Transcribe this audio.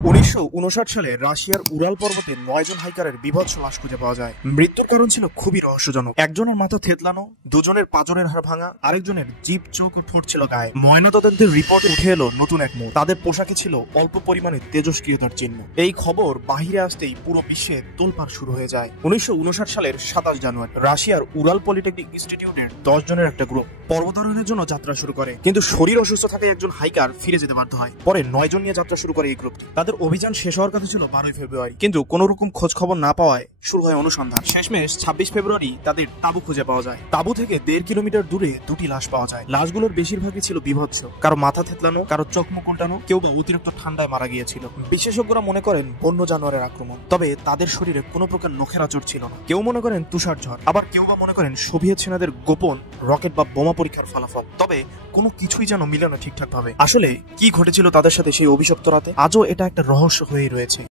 1959 সালে রাশিয়ার উরাল পর্বতে 9 জন হাইকারের বীভৎস লাশ খুঁজে পাওয়া যায়। মৃত্যুর কারণ ছিল খুবই রহস্যজনক। একজনের মাথা থেতলানো, দুজনের পাঁজরের হাড় ভাঙা, আরেকজনের জিভ, চোখ ও ঠোঁট ছিল গায়ে। ময়নাতদন্তের রিপোর্টে উঠে এলো নতুন এক মুখ। তাদের পোশাকে ছিল অল্প পরিমাণে তেজস্ক্রিয়তার চিহ্ন। এই খবর বাহিরে আসতেই পুরো বিশ্বে তোলপাড় শুরু হয়ে যায়। 1959 সালের 27 জানুয়ারি রাশিয়ার উরাল পলিটেকনিক ইনস্টিটিউটের 10 জনের একটা গ্রুপ পর্বতারোহণের জন্য যাত্রা শুরু করে, কিন্তু শরীর অসুস্থ থাকে একজন হাইকার ফিরে যেতে বাধ্য হয়। পরে 9 জন নিয়ে যাত্রা শুরু করে এই গ্রুপটি। তাদের অভিযান শেষ হওয়ার কথা ছিল 12 ফেব্রুয়ারি, কিন্তু কোন রকম খোঁজ খবর না পাওয়ায় শুরু হয় অনুসন্ধান। শেষমেশ 26 ফেব্রুয়ারি তাদের তাঁবু খুঁজে পাওয়া যায়। তাঁবু থেকে 1.5 কিলোমিটার দূরে দুটি লাশ পাওয়া যায়। লাশগুলোর বেশিরভাগই ছিল বিভৎস, কারো মাথা থেতলানো, কারো চোখ মুখ উল্টানো, কেউ বা অতিরিক্ত ঠান্ডায় মারা গিয়েছিল। বিশেষজ্ঞরা মনে করেন বন্য জানোয়ারের আক্রমণ, তবে তাদের শরীরে কোনো প্রকার নখের আঁচড় ছিল না। কেউ মনে করেন তুষার ঝড়, আবার কেউ বা মনে করেন সোভিয়েত সেনাদের গোপন রকেট বা বোমা পরীক্ষার ফলাফল। তবে কোনো কিছুই যেন মিলে না ঠিকঠাক ভাবে। আসলে কি ঘটেছিল তাদের সাথে সেই অভিশপ্ত রাতে, আজও এটা একটা রহস্য হয়েই রয়েছে।